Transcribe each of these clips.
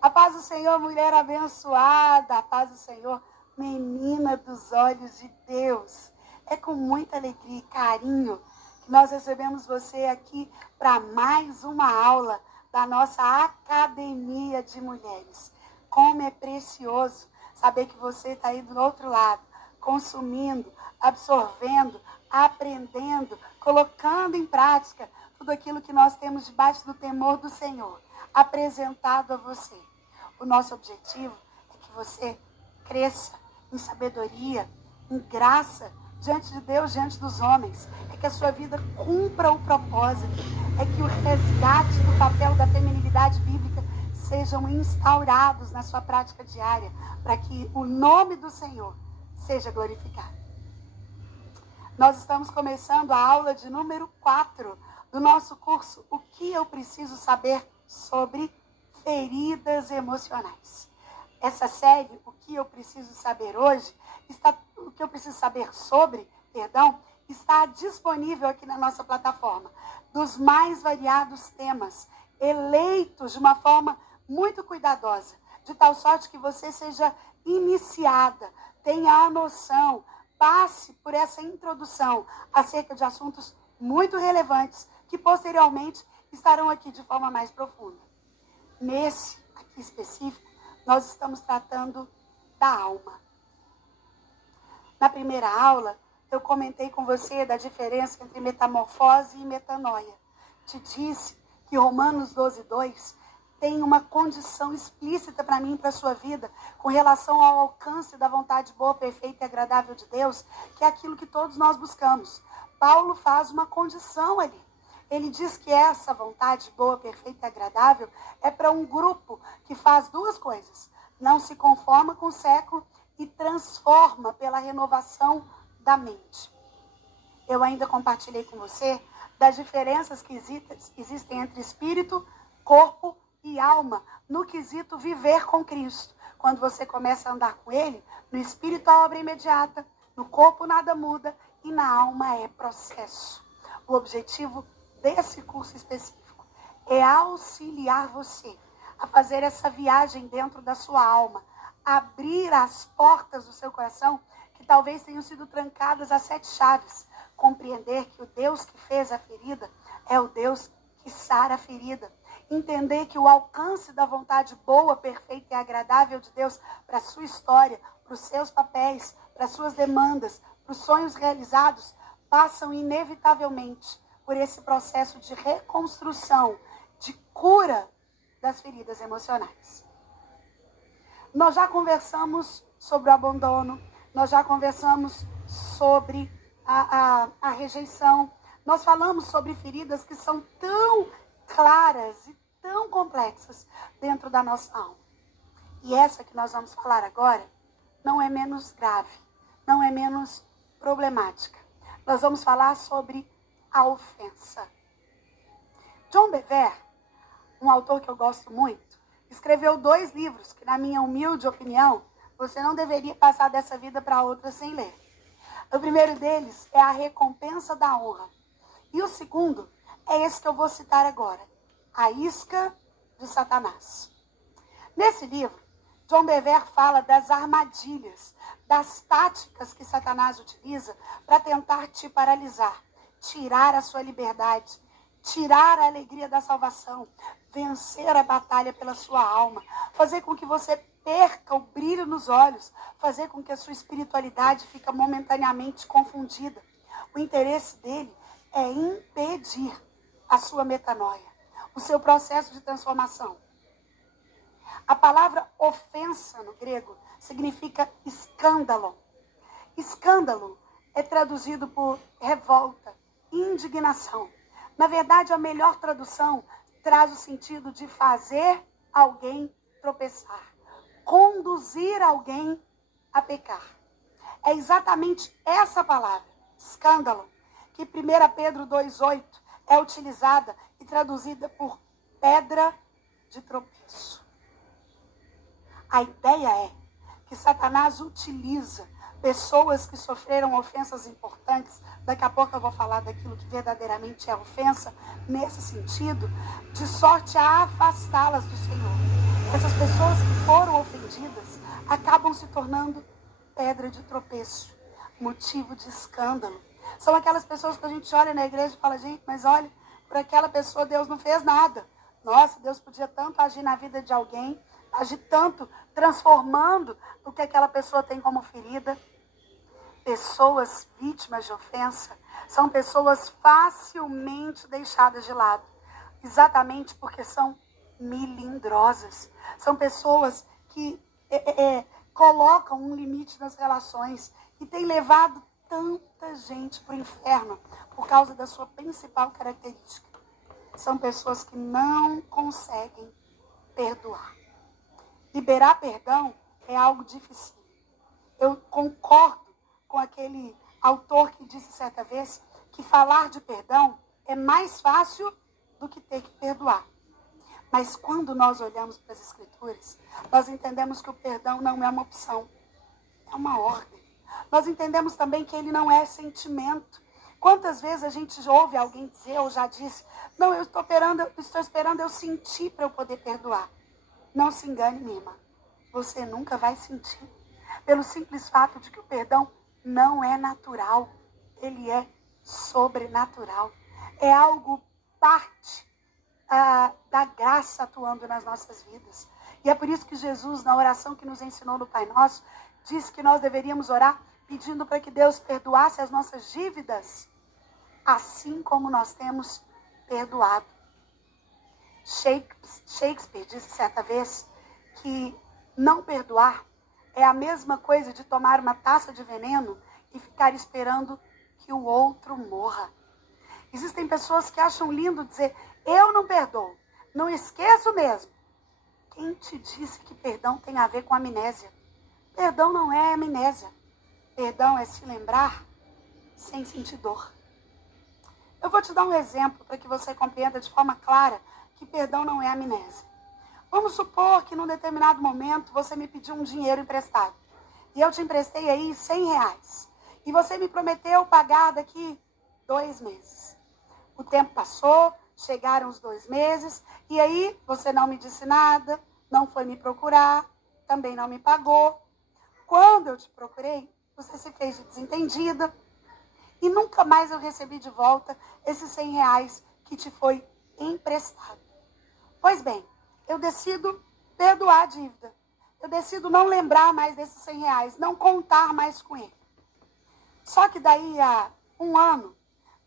A paz do Senhor, mulher abençoada. A paz do Senhor, menina dos olhos de Deus. É com muita alegria e carinho que nós recebemos você aqui para mais uma aula da nossa Academia de Mulheres. Como é precioso saber que você está aí do outro lado, consumindo, absorvendo, aprendendo, colocando em prática tudo aquilo que nós temos debaixo do temor do Senhor, apresentado a você. O nosso objetivo é que você cresça em sabedoria, em graça, diante de Deus, diante dos homens. É que a sua vida cumpra o propósito. É que o resgate do papel da feminilidade bíblica sejam instaurados na sua prática diária, para que o nome do Senhor seja glorificado. Nós estamos começando a aula de número 4 do nosso curso O que eu preciso saber sobre feridas emocionais. Essa série, O que eu preciso saber hoje, o que eu preciso saber sobre, está disponível aqui na nossa plataforma, dos mais variados temas, eleitos de uma forma muito cuidadosa, de tal sorte que você seja iniciada, tenha a noção, passe por essa introdução acerca de assuntos muito relevantes que posteriormente estarão aqui de forma mais profunda. Nesse aqui específico, nós estamos tratando da alma. Na primeira aula, eu comentei com você da diferença entre metamorfose e metanoia. Te disse que Romanos 12:2 tem uma condição explícita para mim e para a sua vida com relação ao alcance da vontade boa, perfeita e agradável de Deus, que é aquilo que todos nós buscamos. Paulo faz uma condição ali. Ele diz que essa vontade boa, perfeita e agradável é para um grupo que faz duas coisas. Não se conforma com o século e transforma pela renovação da mente. Eu ainda compartilhei com você das diferenças que existem entre espírito, corpo e alma no quesito viver com Cristo. Quando você começa a andar com Ele, no espírito a obra é imediata, no corpo nada muda e na alma é processo. O objetivo desse curso específico é auxiliar você a fazer essa viagem dentro da sua alma, abrir as portas do seu coração que talvez tenham sido trancadas a 7 chaves, compreender que o Deus que fez a ferida é o Deus que sara a ferida, entender que o alcance da vontade boa, perfeita e agradável de Deus para a sua história, para os seus papéis, para as suas demandas, para os sonhos realizados, passam inevitavelmente por esse processo de reconstrução, de cura das feridas emocionais. Nós já conversamos sobre o abandono, nós já conversamos sobre a rejeição, nós falamos sobre feridas que são tão claras e tão complexas dentro da nossa alma. E essa que nós vamos falar agora não é menos grave, não é menos problemática. Nós vamos falar sobre a ofensa. John Bevere, um autor que eu gosto muito, escreveu 2 livros que, na minha humilde opinião, você não deveria passar dessa vida para outra sem ler. O primeiro deles é A Recompensa da Honra. E o segundo é esse que eu vou citar agora, A Isca de Satanás. Nesse livro, John Bevere fala das armadilhas, das táticas que Satanás utiliza para tentar te paralisar, tirar a sua liberdade, tirar a alegria da salvação, vencer a batalha pela sua alma, fazer com que você perca o brilho nos olhos, fazer com que a sua espiritualidade fique momentaneamente confundida. O interesse dele é impedir a sua metanoia, o seu processo de transformação. A palavra ofensa no grego significa escândalo. Escândalo é traduzido por revolta, indignação. Na verdade, a melhor tradução traz o sentido de fazer alguém tropeçar, conduzir alguém a pecar. É exatamente essa palavra, escândalo, que 1 Pedro 2,8 é utilizada e traduzida por pedra de tropeço. A ideia é que Satanás utiliza pessoas que sofreram ofensas importantes, daqui a pouco eu vou falar daquilo que verdadeiramente é ofensa, nesse sentido, de sorte a afastá-las do Senhor. Essas pessoas que foram ofendidas acabam se tornando pedra de tropeço, motivo de escândalo. São aquelas pessoas que a gente olha na igreja e fala, gente, mas olha, por aquela pessoa Deus não fez nada. Nossa, Deus podia tanto agir na vida de alguém, agir tanto, transformando o que aquela pessoa tem como ferida. Pessoas vítimas de ofensa são pessoas facilmente deixadas de lado, exatamente porque são melindrosas. São pessoas que colocam um limite nas relações e têm levado tanta gente para o inferno por causa da sua principal característica. São pessoas que não conseguem perdoar. Liberar perdão é algo difícil. Eu concordo com aquele autor que disse certa vez que falar de perdão é mais fácil do que ter que perdoar. Mas quando nós olhamos para as Escrituras, nós entendemos que o perdão não é uma opção, é uma ordem. Nós entendemos também que ele não é sentimento. Quantas vezes a gente ouve alguém dizer, ou já disse, não, eu estou esperando eu sentir para eu poder perdoar. Não se engane, minha irmã. Você nunca vai sentir. Pelo simples fato de que o perdão não é natural. Ele é sobrenatural. É algo parte da graça atuando nas nossas vidas. E é por isso que Jesus, na oração que nos ensinou no Pai Nosso, disse que nós deveríamos orar pedindo para que Deus perdoasse as nossas dívidas, assim como nós temos perdoado. Shakespeare disse certa vez que não perdoar é a mesma coisa de tomar uma taça de veneno e ficar esperando que o outro morra. Existem pessoas que acham lindo dizer, eu não perdoo, não esqueço mesmo. Quem te disse que perdão tem a ver com amnésia? Perdão não é amnésia. Perdão é se lembrar sem sentir dor. Eu vou te dar um exemplo para que você compreenda de forma clara que perdão não é amnésia. Vamos supor que num determinado momento você me pediu um dinheiro emprestado. E eu te emprestei aí R$100. E você me prometeu pagar daqui 2 meses. O tempo passou, chegaram os 2 meses, e aí você não me disse nada, não foi me procurar, também não me pagou. Quando eu te procurei, você se fez de desentendida, e nunca mais eu recebi de volta esses R$100 que te foi emprestado. Pois bem, eu decido perdoar a dívida. Eu decido não lembrar mais desses R$100, não contar mais com ele. Só que daí a 1 ano,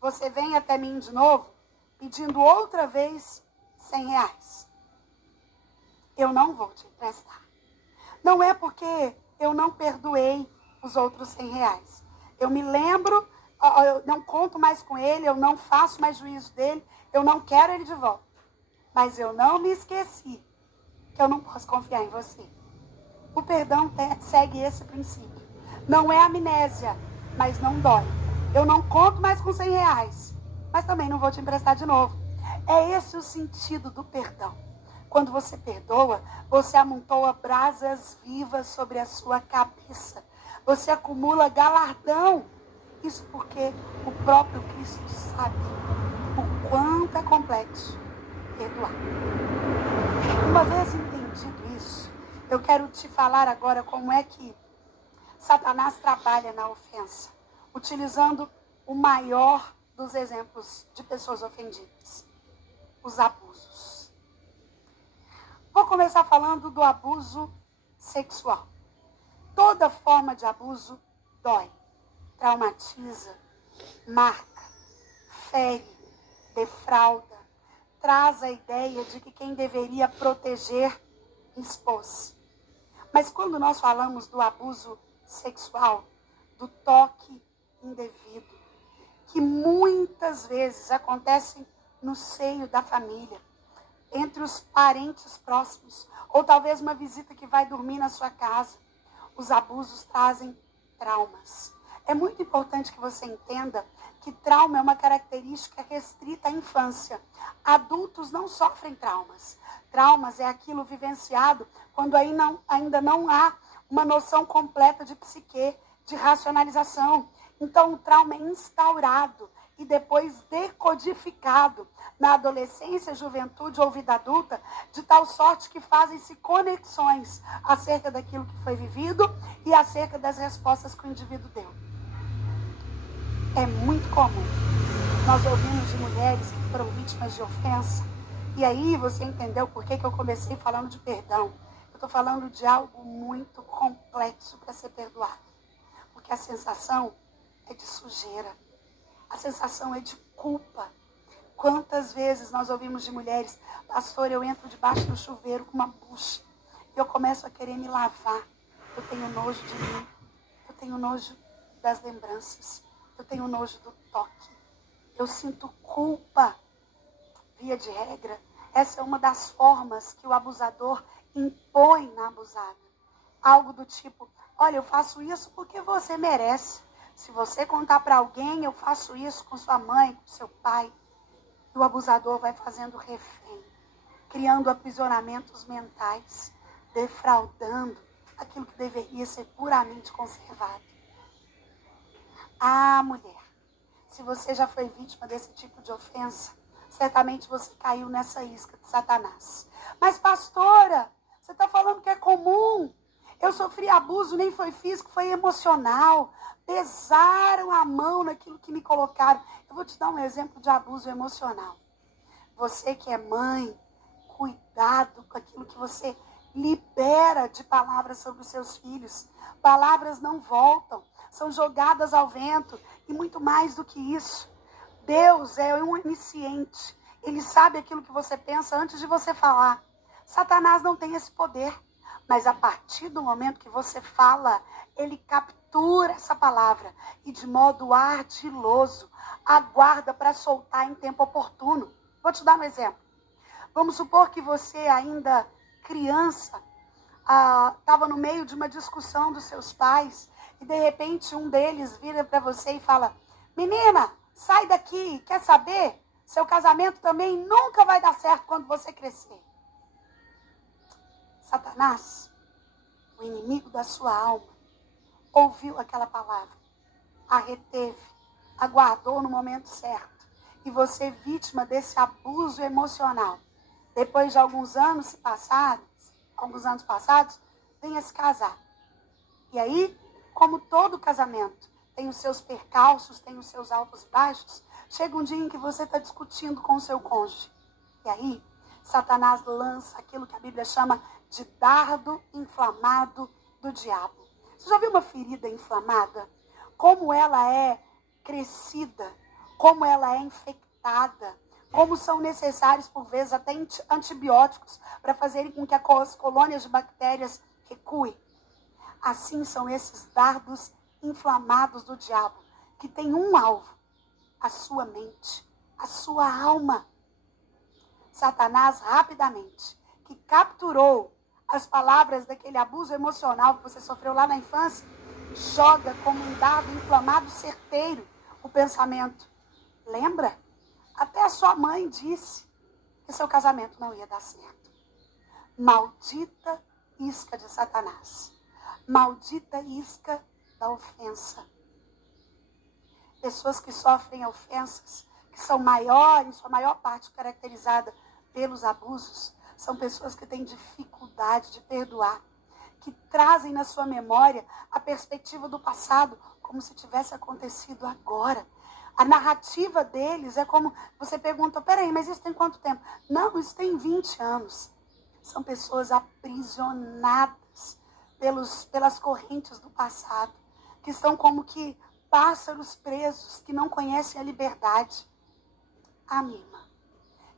você vem até mim de novo, pedindo outra vez R$100. Eu não vou te emprestar. Não é porque eu não perdoei os outros R$100. Eu me lembro, eu não conto mais com ele, eu não faço mais juízo dele, eu não quero ele de volta. Mas eu não me esqueci que eu não posso confiar em você. O perdão segue esse princípio. Não é amnésia, mas não dói. Eu não conto mais com R$100, mas também não vou te emprestar de novo. É esse o sentido do perdão. Quando você perdoa, você amontoa brasas vivas sobre a sua cabeça. Você acumula galardão. Isso porque o próprio Cristo sabe o quanto é complexo perdoar. Uma vez entendido isso, eu quero te falar agora como é que Satanás trabalha na ofensa, utilizando o maior dos exemplos de pessoas ofendidas, os abusos. Vou começar falando do abuso sexual. Toda forma de abuso dói, traumatiza, marca, fere, defrauda, traz a ideia de que quem deveria proteger expôs. Mas quando nós falamos do abuso sexual, do toque indevido, que muitas vezes acontece no seio da família, entre os parentes próximos, ou talvez uma visita que vai dormir na sua casa, os abusos trazem traumas. É muito importante que você entenda que trauma é uma característica restrita à infância. Adultos não sofrem traumas. Traumas é aquilo vivenciado quando ainda não há uma noção completa de psique, de racionalização. Então o trauma é instaurado, e depois decodificado na adolescência, juventude ou vida adulta, de tal sorte que fazem-se conexões acerca daquilo que foi vivido e acerca das respostas que o indivíduo deu. É muito comum nós ouvimos de mulheres que foram vítimas de ofensa. E aí você entendeu por que eu comecei falando de perdão. Eu estou falando de algo muito complexo para ser perdoado. Porque a sensação é de sujeira. A sensação é de culpa. Quantas vezes nós ouvimos de mulheres: pastor, eu entro debaixo do chuveiro com uma bucha e eu começo a querer me lavar. Eu tenho nojo de mim. Eu tenho nojo das lembranças. Eu tenho nojo do toque. Eu sinto culpa. Via de regra, essa é uma das formas que o abusador impõe na abusada. Algo do tipo: olha, eu faço isso porque você merece. Se você contar para alguém, eu faço isso com sua mãe, com seu pai. E o abusador vai fazendo refém, criando aprisionamentos mentais, defraudando aquilo que deveria ser puramente conservado. Ah, mulher, se você já foi vítima desse tipo de ofensa, certamente você caiu nessa isca de Satanás. Mas, pastora, você está falando que é comum. Eu sofri abuso, nem foi físico, foi emocional. Pesaram a mão naquilo que me colocaram. Eu vou te dar um exemplo de abuso emocional. Você que é mãe, cuidado com aquilo que você libera de palavras sobre os seus filhos. Palavras não voltam, são jogadas ao vento. E muito mais do que isso, Deus é um onisciente. Ele sabe aquilo que você pensa antes de você falar. Satanás não tem esse poder. Mas a partir do momento que você fala, ele captura essa palavra e de modo ardiloso aguarda para soltar em tempo oportuno. Vou te dar um exemplo. Vamos supor que você ainda criança estava no meio de uma discussão dos seus pais e de repente um deles vira para você e fala: menina, sai daqui, quer saber? Seu casamento também nunca vai dar certo quando você crescer. Satanás, o inimigo da sua alma, ouviu aquela palavra, a reteve, aguardou no momento certo. E você, vítima desse abuso emocional, depois de alguns anos passados, venha se casar. E aí, como todo casamento tem os seus percalços, tem os seus altos e baixos, chega um dia em que você está discutindo com o seu cônjuge. E aí, Satanás lança aquilo que a Bíblia chama de dardo inflamado do diabo. Você já viu uma ferida inflamada? Como ela é crescida, como ela é infectada, como são necessários, por vezes, até antibióticos para fazerem com que as colônias de bactérias recuem. Assim são esses dardos inflamados do diabo, que tem um alvo: a sua mente, a sua alma. Satanás, rapidamente, que capturou as palavras daquele abuso emocional que você sofreu lá na infância, joga como um dardo inflamado certeiro o pensamento: lembra? Até a sua mãe disse que seu casamento não ia dar certo. Maldita isca de Satanás. Maldita isca da ofensa. Pessoas que sofrem ofensas, que são maiores, sua maior parte caracterizada pelos abusos, são pessoas que têm dificuldade de perdoar, que trazem na sua memória a perspectiva do passado como se tivesse acontecido agora. A narrativa deles é como, você pergunta: peraí, mas isso tem quanto tempo? Não, isso tem 20 anos. São pessoas aprisionadas pelas correntes do passado, que estão como que pássaros presos, que não conhecem a liberdade. Ah, minha irmã,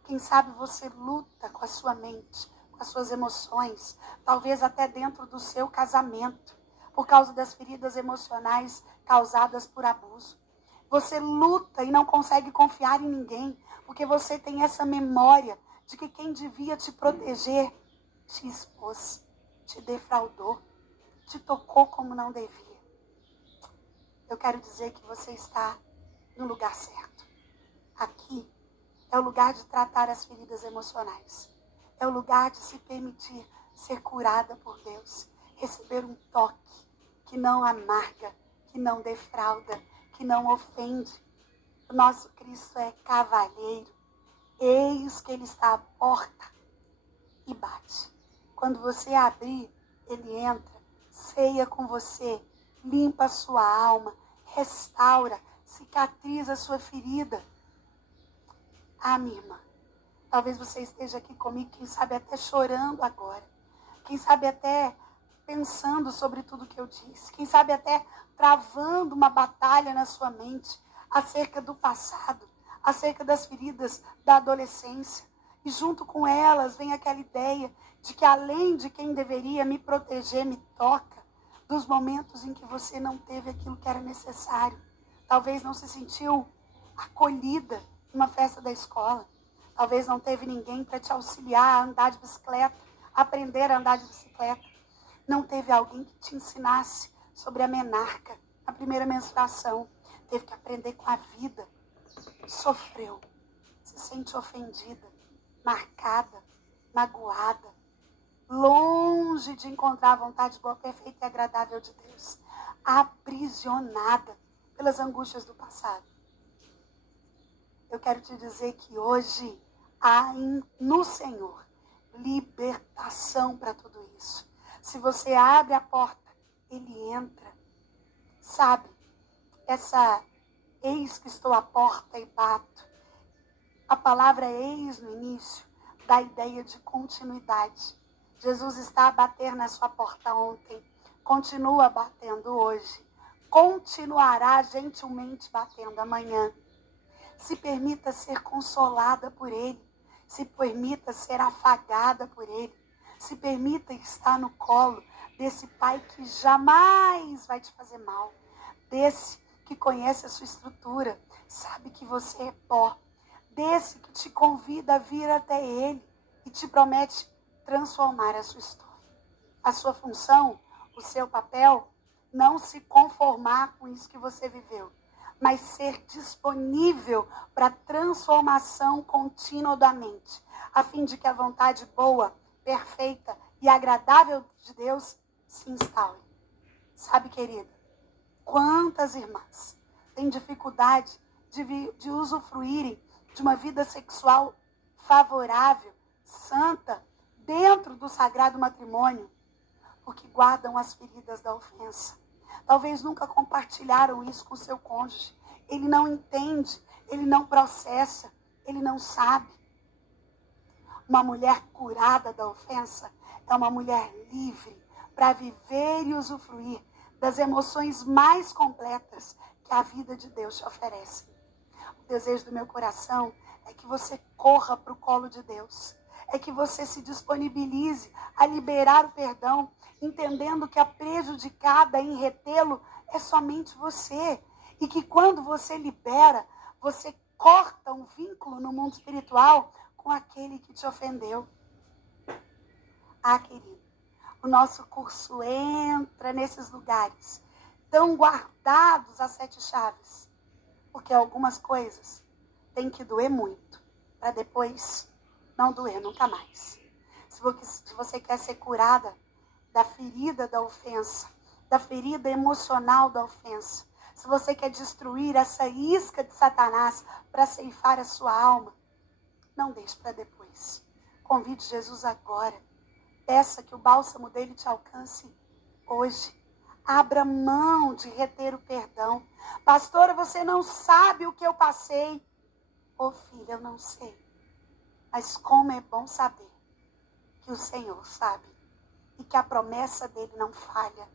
quem sabe você luta com a sua mente, com as suas emoções, talvez até dentro do seu casamento, por causa das feridas emocionais causadas por abuso. Você luta e não consegue confiar em ninguém, porque você tem essa memória de que quem devia te proteger te expôs, te defraudou, te tocou como não devia. Eu quero dizer que você está no lugar certo. Aqui é o lugar de tratar as feridas emocionais. É o lugar de se permitir ser curada por Deus. Receber um toque que não amarga, que não defrauda, que não ofende. O nosso Cristo é cavalheiro. Eis que ele está à porta e bate. Quando você abrir, ele entra, ceia com você, limpa a sua alma, restaura, cicatriza a sua ferida. Ah, minha irmã, talvez você esteja aqui comigo, quem sabe até chorando agora. Quem sabe até pensando sobre tudo que eu disse. Quem sabe até travando uma batalha na sua mente acerca do passado, acerca das feridas da adolescência. E junto com elas vem aquela ideia de que além de quem deveria me proteger, me toca, dos momentos em que você não teve aquilo que era necessário. Talvez não se sentiu acolhida numa festa da escola. Talvez não teve ninguém para te auxiliar a andar de bicicleta, aprender a andar de bicicleta. Não teve alguém que te ensinasse sobre a menarca, a primeira menstruação. Teve que aprender com a vida. Sofreu. Se sente ofendida, marcada, magoada, longe de encontrar a vontade boa, perfeita e agradável de Deus. Aprisionada pelas angústias do passado. Eu quero te dizer que hoje há no Senhor libertação para tudo isso. Se você abre a porta, ele entra. Sabe, essa eis que estou à porta e bato. A palavra eis no início dá a ideia de continuidade. Jesus está a bater na sua porta ontem, continua batendo hoje, continuará gentilmente batendo amanhã. Se permita ser consolada por ele, se permita ser afagada por ele, se permita estar no colo desse Pai que jamais vai te fazer mal, desse que conhece a sua estrutura, sabe que você é pó, desse que te convida a vir até ele e te promete transformar a sua história. A sua função, o seu papel, não se conformar com isso que você viveu, mas ser disponível para transformação contínua da mente, a fim de que a vontade boa, perfeita e agradável de Deus se instaure. Sabe, querida, quantas irmãs têm dificuldade de usufruírem de uma vida sexual favorável, santa, dentro do sagrado matrimônio, porque guardam as feridas da ofensa. Talvez nunca compartilharam isso com seu cônjuge. Ele não entende, ele não processa, ele não sabe. Uma mulher curada da ofensa é uma mulher livre para viver e usufruir das emoções mais completas que a vida de Deus te oferece. O desejo do meu coração é que você corra para o colo de Deus. É que você se disponibilize a liberar o perdão, entendendo que a prejudicada em retê-lo é somente você. E que quando você libera, você corta um vínculo no mundo espiritual com aquele que te ofendeu. Ah, querido, o nosso curso entra nesses lugares tão guardados às 7 chaves. Porque algumas coisas têm que doer muito, para depois não doer nunca mais. Se você quer ser curada da ferida da ofensa, da ferida emocional da ofensa, se você quer destruir essa isca de Satanás para ceifar a sua alma, não deixe para depois. Convide Jesus agora. Peça que o bálsamo dele te alcance hoje. Abra mão de reter o perdão. Pastora, você não sabe o que eu passei. Ô filha, eu não sei. Mas como é bom saber que o Senhor sabe e que a promessa dele não falha.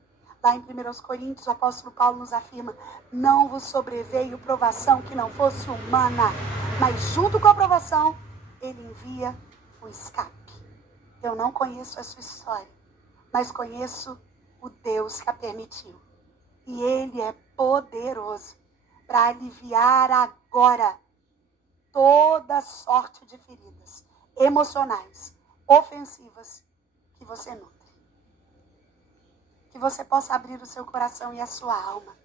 Lá em 1 Coríntios, o apóstolo Paulo nos afirma: não vos sobreveio provação que não fosse humana, mas junto com a provação, ele envia o escape. Eu não conheço a sua história, mas conheço o Deus que a permitiu. E ele é poderoso para aliviar agora toda sorte de feridas emocionais, ofensivas que você nutre. Que você possa abrir o seu coração e a sua alma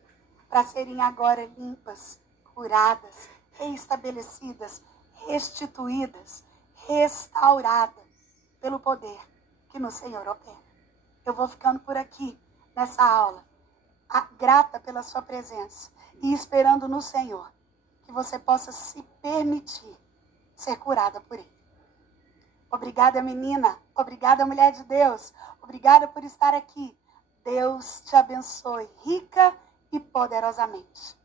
para serem agora limpas, curadas, reestabelecidas, restituídas, restauradas pelo poder que no Senhor opera. Eu vou ficando por aqui nessa aula, grata pela sua presença e esperando no Senhor que você possa se permitir ser curada por Ele. Obrigada, menina. Obrigada, mulher de Deus. Obrigada por estar aqui. Deus te abençoe rica e poderosamente.